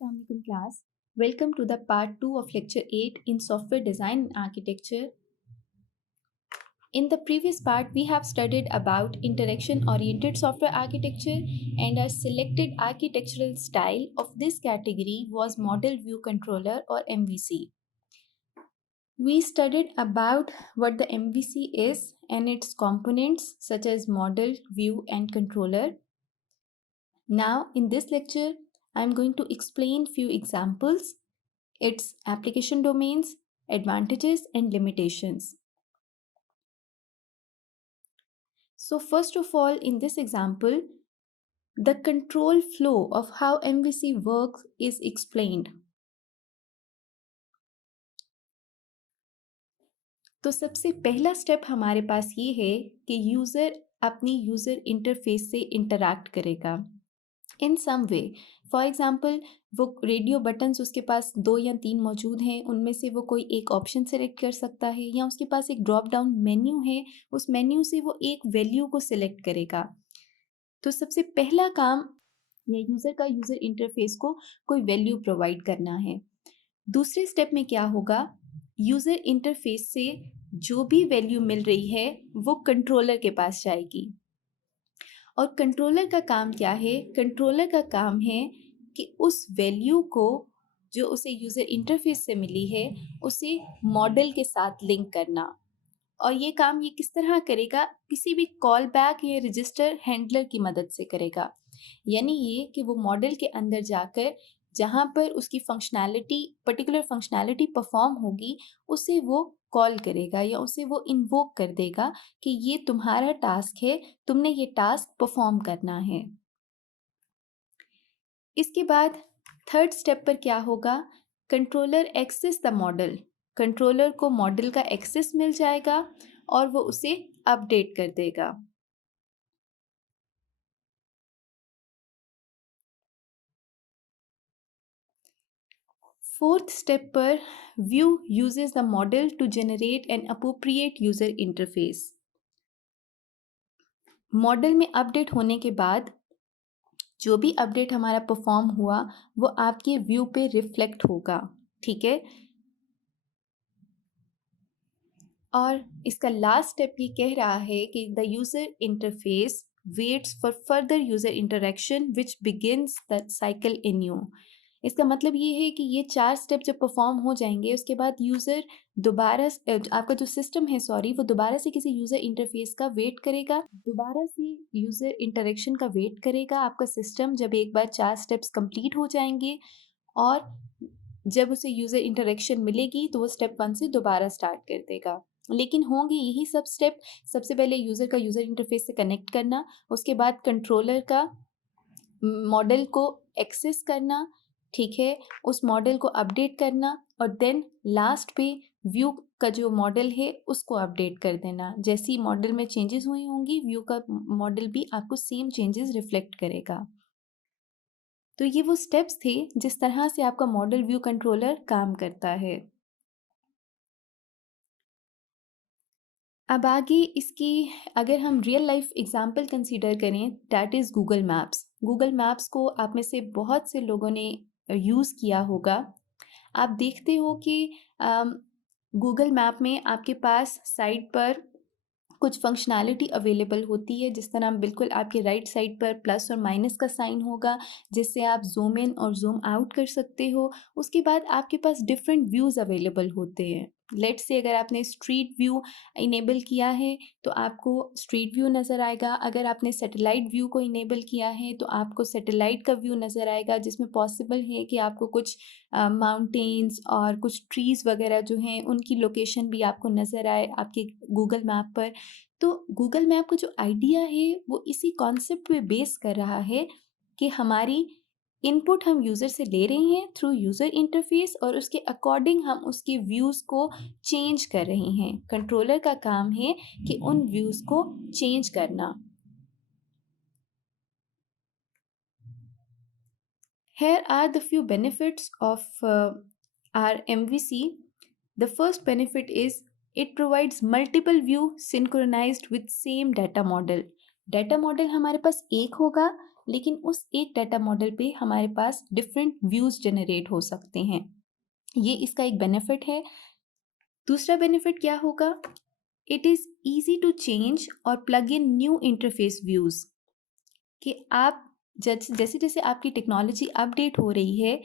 Assalamualaikum class. Welcome to the part 2 of lecture 8 in software design and architecture. In the previous part, we have studied about interaction oriented software architecture, and our selected architectural style of this category was Model View Controller or MVC. We studied about what the MVC is and its components such as model, view and controller. Now in this lecture, I am going to explain few examples, its application domains, advantages and limitations. So first of all, in this example, the control flow of how MVC works is explained. तो सबसे पहला step हमारे पास ये है कि user अपनी user interface से interact करेगा इन सम वे. फॉर एग्जाम्पल, वो रेडियो बटन्स उसके पास 2 या 3 मौजूद हैं, उनमें से वो कोई एक ऑप्शन सेलेक्ट कर सकता है, या उसके पास एक ड्रॉप डाउन मेन्यू है, उस मेन्यू से वो एक वैल्यू को सिलेक्ट करेगा. तो सबसे पहला काम या यूज़र का यूज़र इंटरफेस को कोई वैल्यू प्रोवाइड करना है. दूसरे स्टेप में क्या होगा, यूज़र इंटरफेस से जो भी वैल्यू मिल रही है वो कंट्रोलर के पास जाएगी. और कंट्रोलर का काम क्या है, कंट्रोलर का काम है कि उस वैल्यू को जो उसे यूज़र इंटरफेस से मिली है उसे मॉडल के साथ लिंक करना. और ये काम ये किस तरह करेगा, किसी भी कॉल बैक या रजिस्टर हैंडलर की मदद से करेगा. यानी ये कि वो मॉडल के अंदर जाकर जहाँ पर उसकी फंक्शनैलिटी पर्टिकुलर फंक्शनैलिटी परफॉर्म होगी उसे वो कॉल करेगा या उसे वो इन्वोक कर देगा कि ये तुम्हारा टास्क है, तुमने ये टास्क परफॉर्म करना है. इसके बाद थर्ड स्टेप पर क्या होगा, controller access the model. Controller को मॉडल का एक्सेस मिल जाएगा और वो उसे अपडेट कर देगा. फोर्थ स्टेप पर view uses the model to generate an appropriate user interface. Model में अपडेट होने के बाद जो भी अपडेट हमारा परफॉर्म हुआ वो आपके व्यू पे रिफ्लेक्ट होगा. ठीक है. और इसका लास्ट स्टेप ये कह रहा है कि the user interface waits for further user interaction which begins the cycle in you. इसका मतलब ये है कि ये 4 स्टेप जब परफॉर्म हो जाएंगे उसके बाद यूज़र दोबारा आपका जो सिस्टम है वो दोबारा से किसी यूज़र इंटरफेस का वेट करेगा, दोबारा से यूज़र इंटरेक्शन का वेट करेगा आपका सिस्टम जब एक बार 4 स्टेप्स कंप्लीट हो जाएंगे. और जब उसे यूज़र इंटरेक्शन मिलेगी तो वो स्टेप 1 से दोबारा स्टार्ट कर देगा. लेकिन होंगे यही सब स्टेप. सबसे पहले यूज़र का यूज़र इंटरफेस से कनेक्ट करना, उसके बाद कंट्रोलर का मॉडल को एक्सेस करना, ठीक है, उस मॉडल को अपडेट करना, और देन लास्ट पे व्यू का जो मॉडल है उसको अपडेट कर देना. जैसी मॉडल में चेंजेस हुई होंगी व्यू का मॉडल भी आपको सेम चेंजेस रिफ्लेक्ट करेगा. तो ये वो स्टेप्स थे जिस तरह से आपका मॉडल व्यू कंट्रोलर काम करता है. अब आगे इसकी अगर हम रियल लाइफ एग्जांपल कंसीडर करें, that is Google maps. Google maps को आप में से बहुत से लोगों ने यूज़ किया होगा. आप देखते हो कि गूगल मैप में आपके पास साइड पर कुछ फंक्शनैलिटी अवेलेबल होती है, जिस तरह बिल्कुल आपके राइट साइड पर प्लस और माइनस का साइन होगा जिससे आप जूम इन और जूम आउट कर सकते हो. उसके बाद आपके पास डिफरेंट व्यूज़ अवेलेबल होते हैं. लेट्स से अगर आपने स्ट्रीट व्यू इनेबल किया है तो आपको स्ट्रीट व्यू नज़र आएगा. अगर आपने सैटेलाइट व्यू को इनेबल किया है तो आपको सैटेलाइट का व्यू नज़र आएगा, जिसमें पॉसिबल है कि आपको कुछ माउंटेन्स और कुछ ट्रीज़ वगैरह जो हैं उनकी लोकेशन भी आपको नज़र आए आपके गूगल मैप पर. तो गूगल मैप का जो आइडिया है वो इसी कॉन्सेप्ट पे बेस कर रहा है कि हमारी इनपुट हम यूज़र से ले रहे हैं थ्रू यूज़र इंटरफेस और उसके अकॉर्डिंग हम उसके व्यूज़ को चेंज कर रहे हैं. कंट्रोलर का काम है कि उन व्यूज़ को चेंज करना. Here are the few benefits of our MVC. The first benefit is it provides multiple view synchronized with same data model. Data model हमारे पास एक होगा लेकिन उस एक डाटा मॉडल पे हमारे पास डिफरेंट व्यूज़ जनरेट हो सकते हैं। ये इसका एक बेनिफिट है। दूसरा बेनिफिट क्या होगा? It is easy to change और plug in new interface views, कि आप जैसे जैसे आपकी टेक्नोलॉजी अपडेट हो रही है,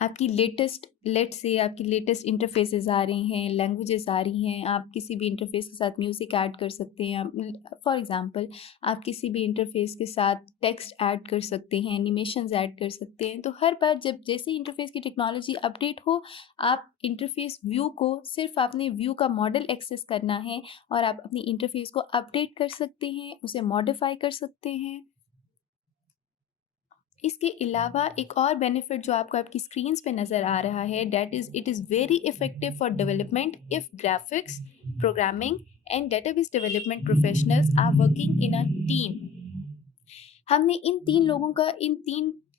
आपकी लेटेस्ट इंटरफेसेस आ रही हैं, लैंग्वेजेस आ रही हैं, आप किसी भी इंटरफेस के साथ म्यूज़िक ऐड कर सकते हैं। फॉर एग्जांपल, आप किसी भी इंटरफेस के साथ टेक्स्ट ऐड कर सकते हैं, एनिमेशंस ऐड कर सकते हैं। तो हर बार जब जैसे इंटरफेस की टेक्नोलॉजी अपडेट हो, आप इंटरफेस व्यू को सिर्फ अपने व्यू का मॉडल एक्सेस करना है और आप अपनी इंटरफेस को अपडेट कर सकते हैं, उसे मॉडिफाई कर सकते हैं। इसके अलावा एक और बेनिफिट जो आपको आपकी स्क्रीन्स पे नज़र आ रहा है, that is it is very effective for development if graphics, programming and database development professionals are working in a team. हमने इन तीन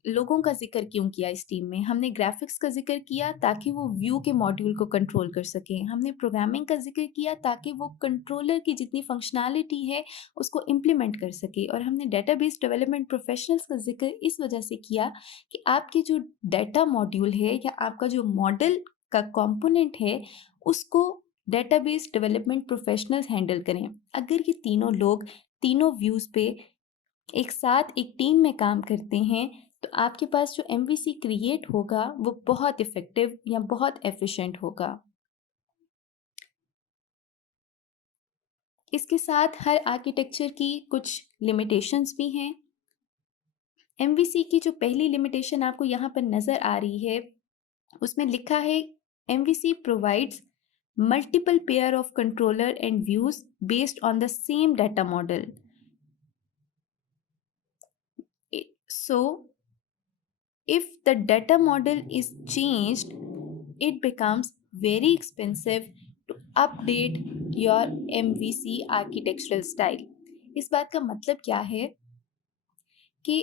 लोगों का ज़िक्र क्यों किया इस टीम में? हमने ग्राफ़िक्स का ज़िक्र किया ताकि वो व्यू के मॉड्यूल को कंट्रोल कर सकें। हमने प्रोग्रामिंग का ज़िक्र किया ताकि वो कंट्रोलर की जितनी फ़ंक्शनैलिटी है उसको इम्प्लीमेंट कर सके। और हमने डेटाबेस डेवलपमेंट प्रोफ़ेशनल्स का ज़िक्र इस वजह से किया कि आपके जो डाटा मॉड्यूल है या आपका जो मॉडल का कंपोनेंट है, उसको डेटाबेस डेवलपमेंट प्रोफ़ेशनल्स हैंडल करें। अगर ये तीनों लोग तीनों व्यूज़ पे एक साथ एक टीम में काम करते हैं, तो आपके पास जो एमवीसी क्रिएट होगा वो बहुत इफ़ेक्टिव या बहुत एफिशिएंट होगा। इसके साथ हर आर्किटेक्चर की कुछ लिमिटेशंस भी हैं। एमवीसी की जो पहली लिमिटेशन आपको यहाँ पर नज़र आ रही है, उसमें लिखा है MVC provides multiple pair of controller and views based on the same data model. So if the data model is changed, it becomes very expensive to update your MVC architectural style. इस बात का मतलब क्या है कि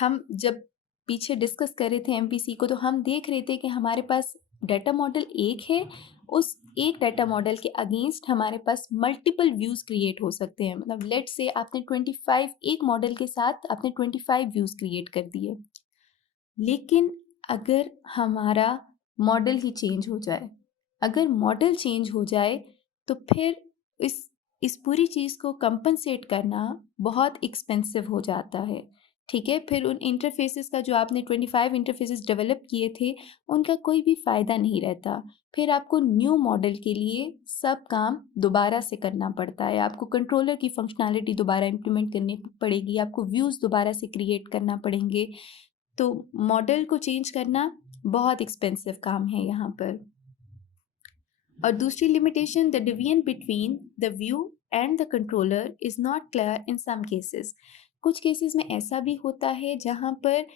हम जब पीछे डिस्कस कर रहे थे एमवीसी को, तो हम देख रहे थे कि हमारे पास डाटा मॉडल एक है, उस एक डाटा मॉडल के अगेंस्ट हमारे पास मल्टीपल व्यूज़ क्रिएट हो सकते हैं। मतलब लेट से आपने 25 एक मॉडल के साथ आपने 25 व्यूज़ क्रिएट कर दिए। लेकिन अगर हमारा मॉडल ही चेंज हो जाए, अगर मॉडल चेंज हो जाए, तो फिर इस पूरी चीज़ को कंपनसेट करना बहुत एक्सपेंसिव हो जाता है। ठीक है, फिर उन इंटरफेसेस का जो आपने 25 इंटरफेसेस डेवलप किए थे, उनका कोई भी फ़ायदा नहीं रहता। फिर आपको न्यू मॉडल के लिए सब काम दोबारा से करना पड़ता है। आपको कंट्रोलर की फंक्शनैलिटी दोबारा इम्प्लीमेंट करनी पड़ेगी, आपको व्यूज़ दोबारा से क्रिएट करना पड़ेंगे। तो मॉडल को चेंज करना बहुत एक्सपेंसिव काम है यहाँ पर। और दूसरी limitation, the division between the view and the controller is not clear in some cases. कुछ केसेस में ऐसा भी होता है जहाँ पर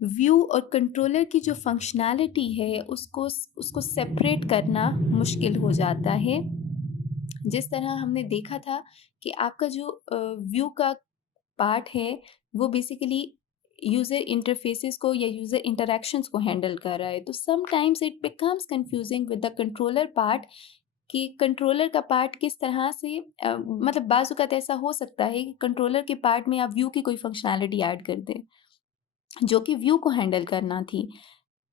व्यू और कंट्रोलर की जो फंक्शनैलिटी है उसको सेपरेट करना मुश्किल हो जाता है। जिस तरह हमने देखा था कि आपका जो व्यू का पार्ट है वो बेसिकली यूज़र इंटरफेसेस को या यूज़र इंटरैक्शंस को हैंडल कर रहा है। तो sometimes it becomes confusing with the controller part, कि कंट्रोलर का पार्ट किस तरह से मतलब बाज़ औक़ात ऐसा हो सकता है कि कंट्रोलर के पार्ट में आप व्यू की कोई फंक्शनैलिटी ऐड कर दें, जो कि व्यू को हैंडल करना थी।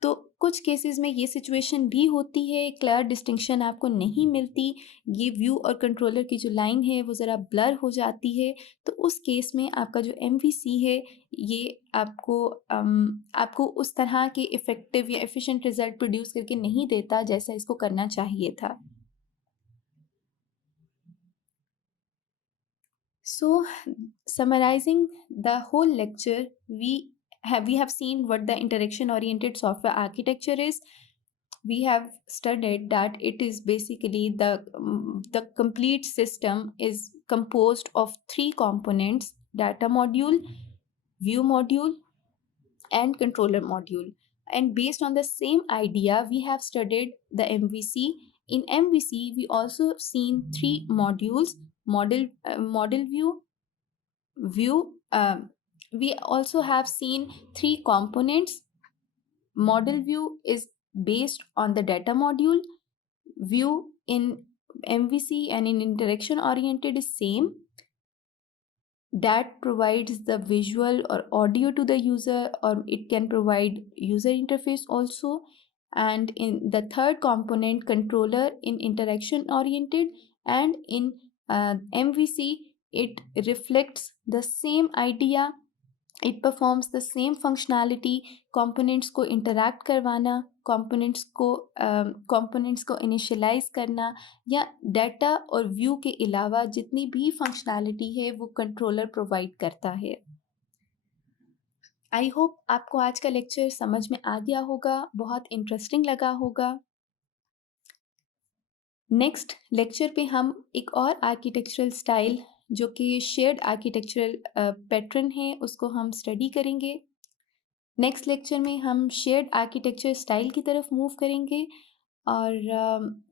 तो कुछ केसेस में ये सिचुएशन भी होती है, क्लियर डिस्टिंक्शन आपको नहीं मिलती, ये व्यू और कंट्रोलर की जो लाइन है वो ज़रा ब्लर हो जाती है। तो उस केस में आपका जो एमवीसी है ये आपको उस तरह के इफ़ेक्टिव या एफिशिएंट रिज़ल्ट प्रोड्यूस करके नहीं देता जैसा इसको करना चाहिए था। So, summarizing the whole lecture, we have seen what the interaction oriented software architecture is. We have studied that it is basically the complete system is composed of three components: data module, view module, and controller module. And based on the same idea, we have studied the MVC. In MVC, we also seen three modules: model view. We also have seen three components. Model view is based on the data module. View in MVC and in interaction oriented is same. that provides the visual or audio to the user, or it can provide user interface also. And in the third component, controller, in interaction oriented, and in MVC, it reflects the same idea, it performs the same functionality, components को interact करवाना, components को initialize करना, या data और view के अलावा जितनी भी functionality है वो controller provide करता है। आई होप आपको आज का लेक्चर समझ में आ गया होगा, बहुत इंटरेस्टिंग लगा होगा। नेक्स्ट लेक्चर पे हम एक और आर्किटेक्चरल स्टाइल जो कि शेयर्ड आर्किटेक्चरल पैटर्न है उसको हम स्टडी करेंगे। नेक्स्ट लेक्चर में हम शेयर्ड आर्किटेक्चर स्टाइल की तरफ मूव करेंगे, और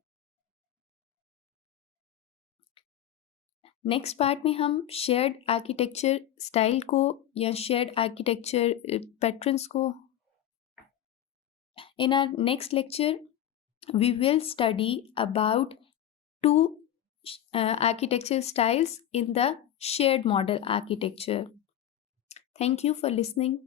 नेक्स्ट पार्ट में हम शेयर्ड आर्किटेक्चर स्टाइल को या शेयर्ड आर्किटेक्चर पैटर्न्स को, in our next lecture we will study about two architecture styles in the shared model architecture. Thank you for listening.